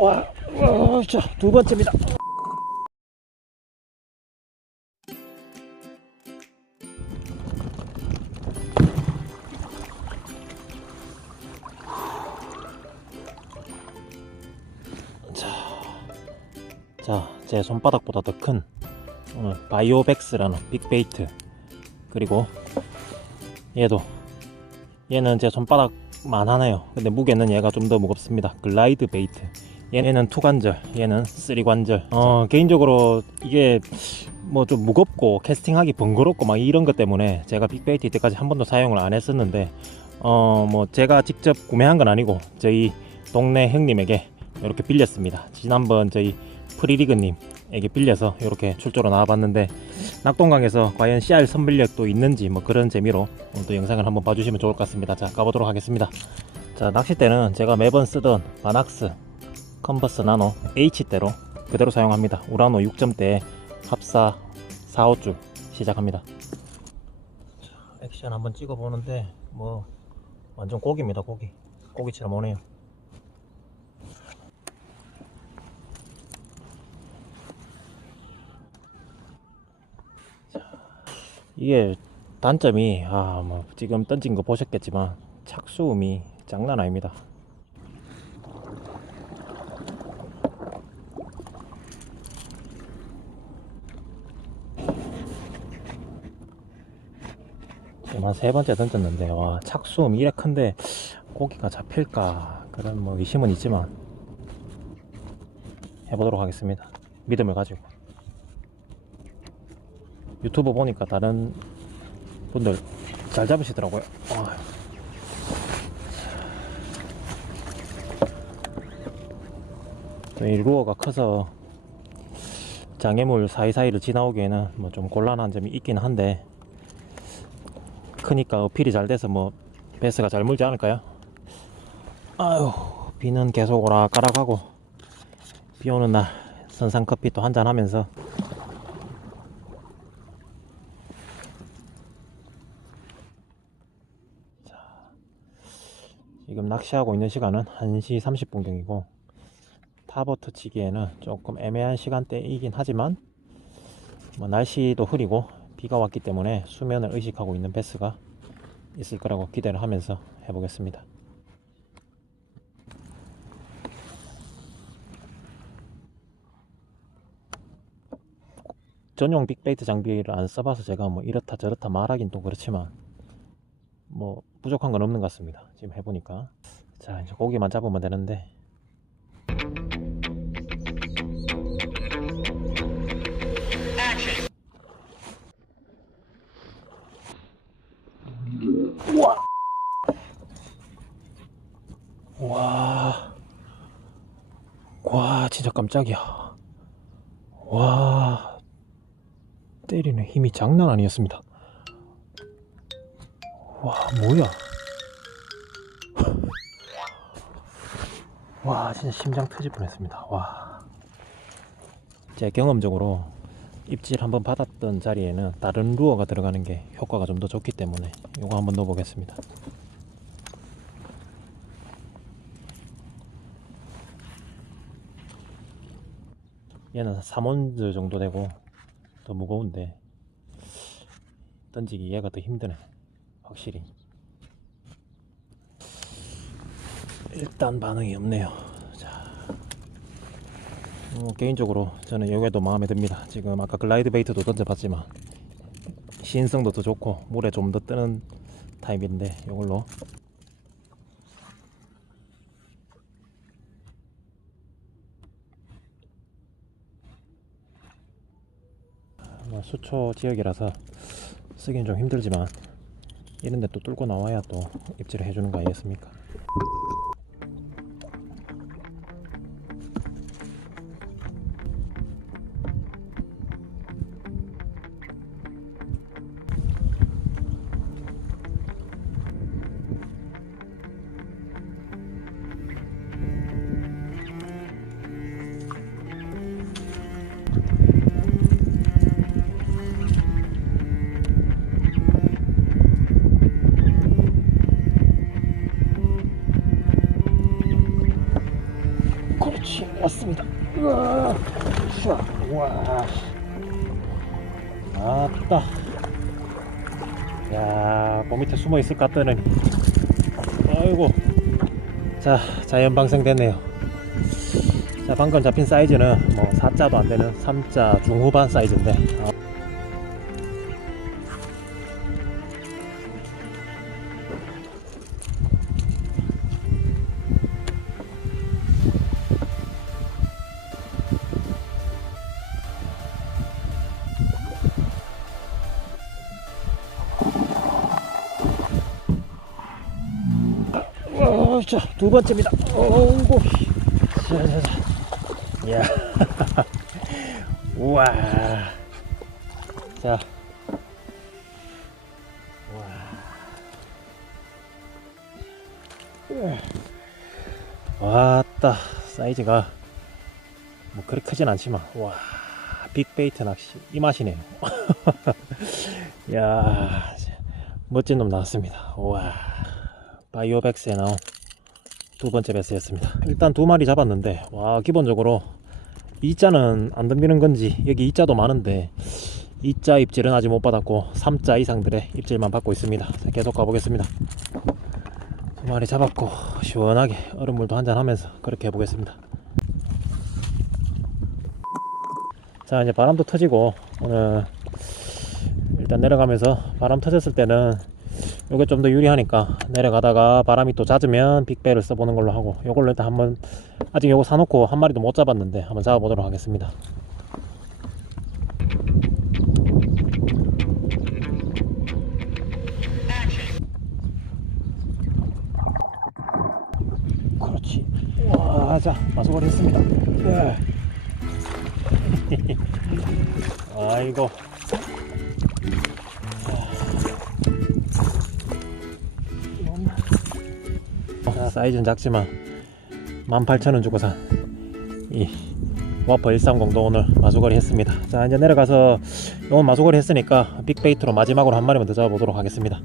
와, 와, 자, 두 번째입니다. 자, 자, 제 손바닥보다 더 큰 오늘 바이오백스라는 빅베이트. 그리고 얘도 얘는 제 손바닥만 하네요. 근데 무게는 얘가 좀 더 무겁습니다. 글라이드 베이트 얘는 투관절 얘는 쓰리관절 어 개인적으로 이게 뭐 좀 무겁고 캐스팅하기 번거롭고 막 이런 것 때문에 제가 빅베이트 이때까지 한 번도 사용을 안 했었는데 어 뭐 제가 직접 구매한 건 아니고 저희 동네 형님에게 이렇게 빌렸습니다 지난번 저희 프리리그님에게 빌려서 이렇게 출조로 나와봤는데 낙동강에서 과연 CR 선별력도 있는지 뭐 그런 재미로 오늘도 영상을 한번 봐주시면 좋을 것 같습니다. 자 가보도록 하겠습니다. 자 낚싯대는 제가 매번 쓰던 바낙스 컨버스 나노 H대로 그대로 사용합니다. 우라노 6점대 합사 4호줄 시작합니다. 자, 액션 한번 찍어보는데 뭐 완전 고기입니다 고기 고기처럼 오네요. 이게 단점이 아 뭐 지금 던진 거 보셨겠지만 착수음이 장난 아닙니다. 지금 한 세 번째 던졌는데 와 착수음 이래 큰데 고기가 잡힐까 그런 뭐 의심은 있지만 해보도록 하겠습니다. 믿음을 가지고. 유튜브 보니까 다른 분들 잘 잡으시더라고요. 아. 이 루어가 커서 장애물 사이사이를 지나오기에는 뭐 좀 곤란한 점이 있긴 한데 크니까 어필이 잘 돼서 뭐 베스가 잘 물지 않을까요? 아유 비는 계속 오락가락하고 비 오는 날 선상커피 또 한잔 하면서 지금 낚시하고 있는 시간은 1시 30분경이고 타버트 치기에는 조금 애매한 시간대이긴 하지만 뭐 날씨도 흐리고 비가 왔기 때문에 수면을 의식하고 있는 베스가 있을 거라고 기대를 하면서 해보겠습니다. 전용 빅베이트 장비를 안 써봐서 제가 뭐 이렇다 저렇다 말하긴 또 그렇지만 뭐 부족한 건 없는 것 같습니다. 지금 해보니까 자 이제 고기만 잡으면 되는데 와, 와 진짜 깜짝이야. 와. 때리는 힘이 장난 아니었습니다. 와 뭐야? 와 진짜 심장 터질 뻔 했습니다. 와 제 경험적으로 입질 한번 받았던 자리에는 다른 루어가 들어가는 게 효과가 좀 더 좋기 때문에 이거 한번 넣어 보겠습니다 얘는 3온즈 정도 되고 더 무거운데 던지기 얘가 더 힘드네 확실히. 일단 반응이 없네요. 자, 뭐 개인적으로 저는 여기도 마음에 듭니다. 지금 아까 글라이드 베이트도 던져봤지만 시인성도 더 좋고 물에 좀 더 뜨는 타입인데 이걸로 수초 지역이라서 쓰긴 좀 힘들지만 이런데 또 뚫고 나와야 또 입질을 해주는 거 아니겠습니까? 그렇지 왔습니다. 우와. 샤, 우와. 아따 야뭐 밑에 숨어 있을 것 같더니 아이고. 자 자연 방생 됐네요. 자 방금 잡힌 사이즈는 뭐 4자도 안 되는 3자 중후반 사이즈인데 자, 두 번째입니다. 어이구. 자. 이야. 우와. 자. 우와. 왔다. 사이즈가 뭐 그리 크진 않지만 와. 빅베이트 낚시 이 맛이네요. 야, 멋진 놈 나왔습니다. 와. 바이오백스에 나온 두 번째 베스였습니다. 일단 두 마리 잡았는데 와 기본적으로 2자는 안 덤비는 건지 여기 2자도 많은데 2자 입질은 아직 못 받았고 3자 이상들의 입질만 받고 있습니다. 자, 계속 가보겠습니다. 두 마리 잡았고 시원하게 얼음물도 한잔 하면서 그렇게 해보겠습니다. 자 이제 바람도 터지고 오늘 일단 내려가면서 바람 터졌을 때는 요게 좀 더 유리하니까 내려가다가 바람이 또 잦으면 빅배를 써보는 걸로 하고 요걸로 일단 한번 아직 요거 사놓고 한 마리도 못 잡았는데 한번 잡아보도록 하겠습니다. 그렇지. 와자 마수거리 했습니다. 예. 아이고 사이즈는 작지만 18,000원 주고 산 이 와퍼 130도 오늘 마수거리 했습니다. 자 이제 내려가서 오늘 마수거리 했으니까 빅베이트로 마지막으로 한 마리만 더 잡아보도록 하겠습니다